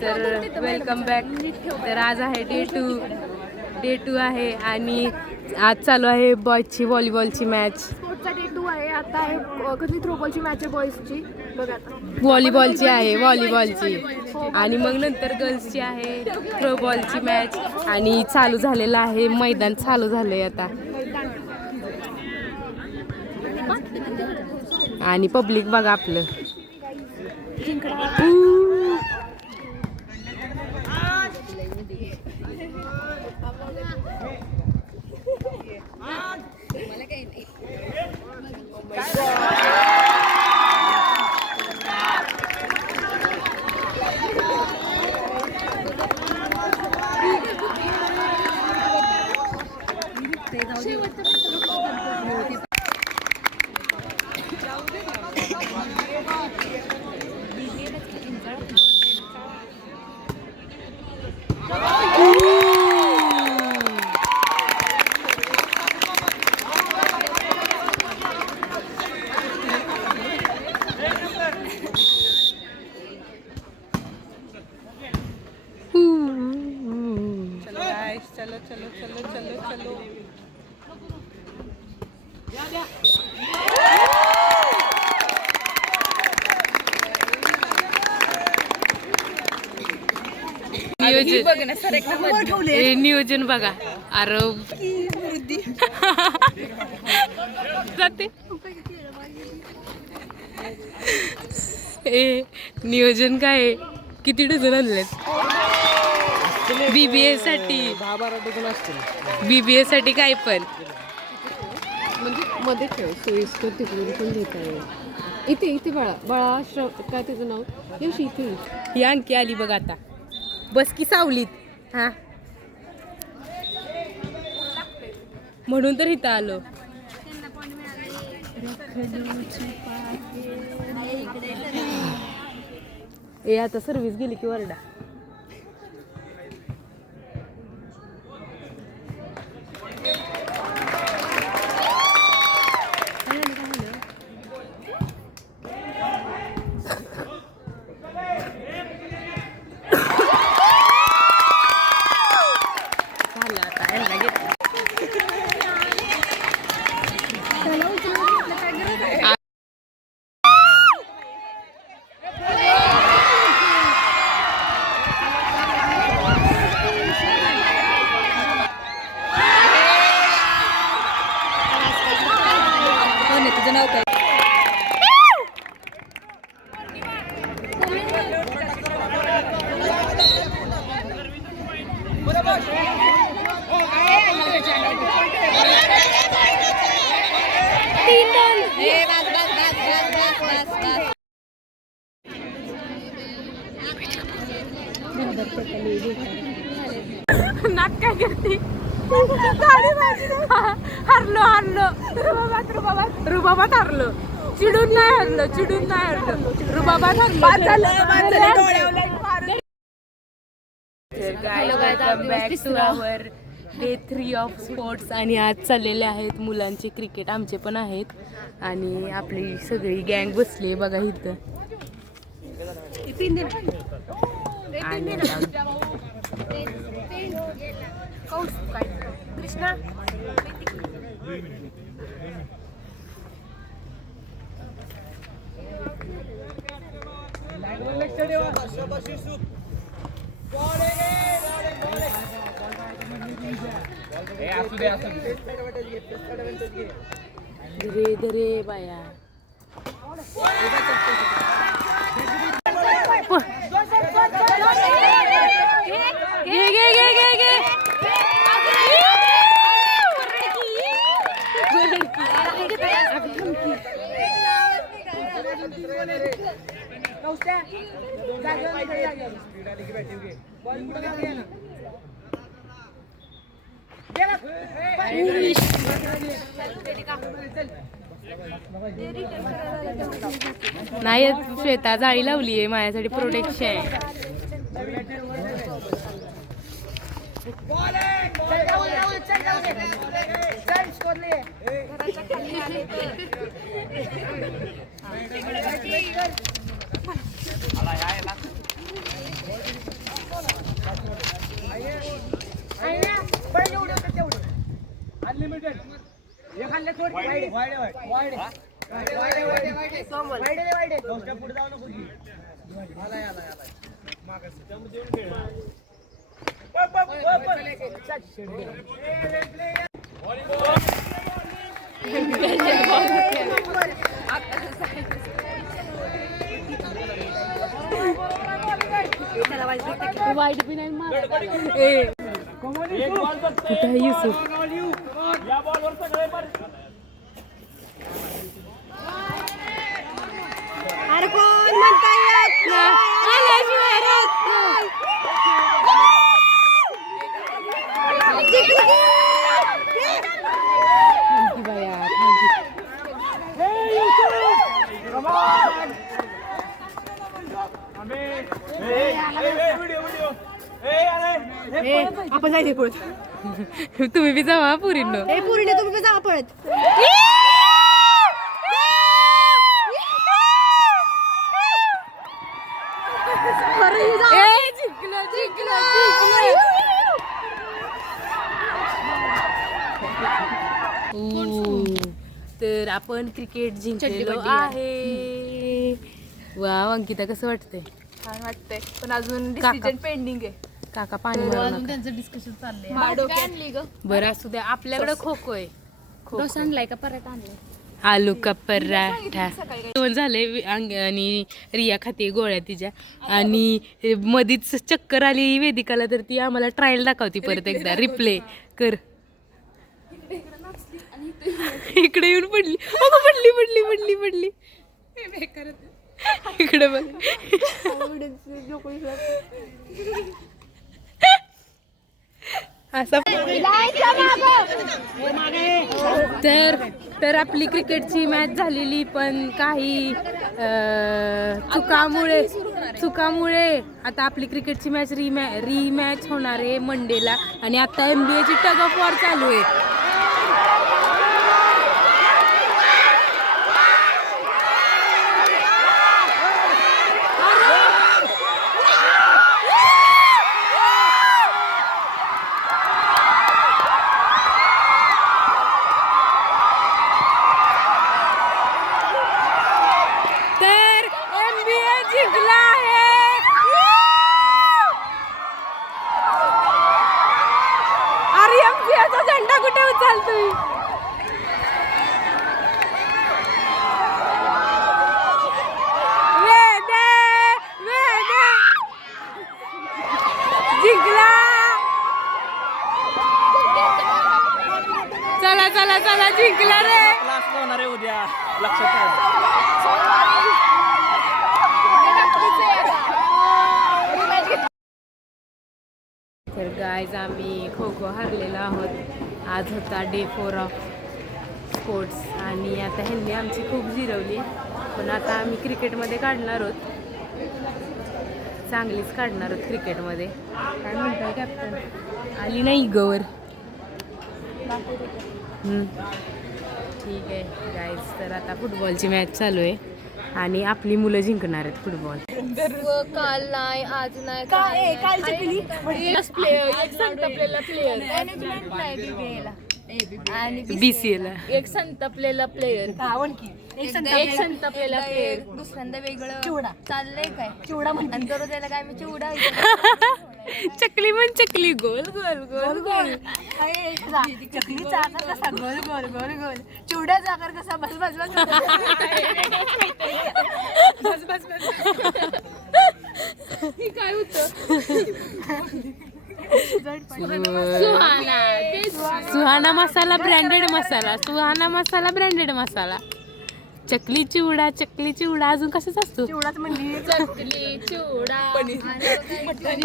तर welcome back. तर आज आहे डे टू आहे आणि आज चालू आहे बॉयजची व्हॉलीबॉलची मॅच. स्पोर्टचा डे 2 आहे. आता आहे कसली थ्रोबॉलची मॅच आहे बॉईजची. बघा आता व्हॉलीबॉलची आहे व्हॉलीबॉलची आणि मग नंतर गर्ल्सची आहे थ्रोबॉलची मॅच आणि चालू झालेलं आहे मैदान चालू झालंय आता आणि पब्लिक बघा आपलं. चलो चलो चलो चलो चलो नियोजन बघा आरव जाते नियोजन काय किती डझन आणलेत BBA साठी 10-12 डझन असतील. BBA साठी काय पण म्हणजे मध्ये ठेव सोयीस्कर तिकडून पण घेता येईल. इथे इथे बाळा काय त्याचं नाव यश इथे ही अंकी आली बघ आता बस की सावलीत हा म्हणून तर इथं आलो. आता सर्व्हिस गेली की वरडा. नाक काय करते हरलो रुबाबात हरलो चिडून नाही हरलो रुबाबात हरलो. Back to our day 3 of sports आणि आज चाललेले आहेत मुलांचे क्रिकेट आमचे पण आहेत आणि आपली सगळी गँग बसली बघा इथं. कृष्णा धरे बाया नाही श्वेता जाळी लावली आहे माझ्यासाठी प्रोटेक्शन आहे. वाईट बी नाही मार. कुठं आहे युसुफ? अरे कोण म्हणता येत आल्याशिवाय राहत नाही. थांब की बाया, थांब की. आपण जायचे पळत. तुम्ही बी जावा पुरींनो. हे पुरीने तुम्ही जावा पळत. तर आपण क्रिकेट जिंकलेलो आहे. वा अंकिता कसं वाटतंय? छान वाटतंय पण अजून काका. डिसिजन पेंडिंग आहे. काका पाणी मारू नका. त्यांचं डिस्कशन चाललंय. बरं असू द्या. आपल्याकडे खो खो आहे. डोसा आणलाय का परत आणलाय? आलू का पराठा जेवण झाले आणि रिया खाते गोळ्या तिच्या आणि मधीच चक्कर आली वेदिकाला तर ती आम्हाला ट्रायल दाखवती परत एकदा रिप्ले कर. इकडे येऊन पडली. अगं पडली पडली पडली पडली इकडे बघ. असा तर आपली क्रिकेटची मॅच झालेली पण काही चुकामुळे आता आपली क्रिकेटची मॅच रीमॅच होणार आहे मंडेला. आणि आता NBA ची टग ऑफ वॉर चालू आहे. झेंडा कुठे उचलतोय? जिंकला. चला चला चला जिंकला रे. क्लास होणार आहे उद्या, लक्षात ठेवा. तर गायज आम्ही खो खो हरलेलो आहोत. आज होता डे 4 ऑफ स्पोर्ट्स आणि आता ह्यांनी आमची खूप जिरवली. पण आता आम्ही क्रिकेटमध्ये काढणार आहोत. चांगलीच काढणार आहोत क्रिकेटमध्ये. काय म्हणताय कॅप्टन? आली नाही गवर. ठीक आहे गायज. तर आता फुटबॉलची मॅच चालू आहे आणि आपली मुलं जिंकणार आहेत फुटबॉल. काल नाही आज नाही संतपलेला प्लेयर आणि BCA ला एक संतपलेला प्लेयर एक संतपलेला प्लेयर दुसऱ्यांदा वेगळं चाललंय काय चिवडा आणि दररोज याला काय मी चिवडा चकली म्हण चकली गोल गोल गोल गोल. चकली चाकर कसा गोल गोल गोल गोल चिवडा चाकर कसा बस बस बस बस बस बस काय होतं? सुहाना मसाला ब्रँडेड मसाला. सुहाना मसाला ब्रँडेड मसाला. चकली चिवडा अजून कशाच असतो? Chakli chivda paneer mutton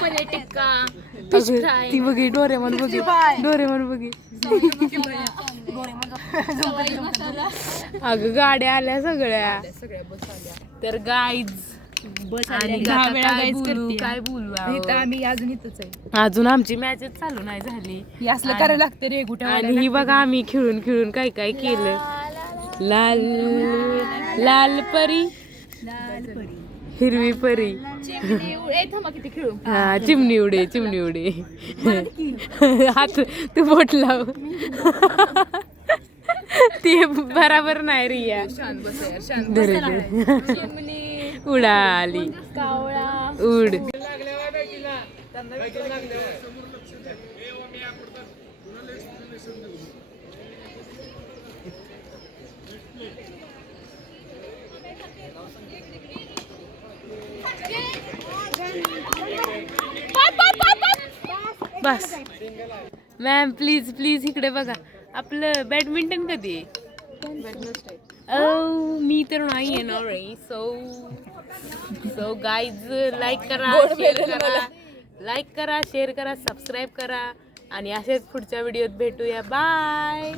paneer tikka fish fry. ती बघी डोरेमॉन बघी अगं गाड्या आल्या सगळ्या. तर गाईज आणि काय बोलू आम्ही अजून इथंच आहे. अजून आमची मॅचच चालू नाही झाली. असलं करायला लागतं रे कुठे आणि ही बघा आम्ही खेळून काय केलं. लाल लाल परी हिरवी परी थांबा किती खेळू हा चिमणी उडे चिमणी उडे हात तू बोट लाव ते बराबर नाही रिया धर उडाली कावळा उड बस मॅम प्लीज प्लीज इकडे बघा आपलं बॅडमिंटन कधी आहे मी तर नाही येणार आहे सो गाईज लाईक करा शेअर करा सबस्क्राईब करा आणि असेच पुढच्या व्हिडिओत भेटूया बाय.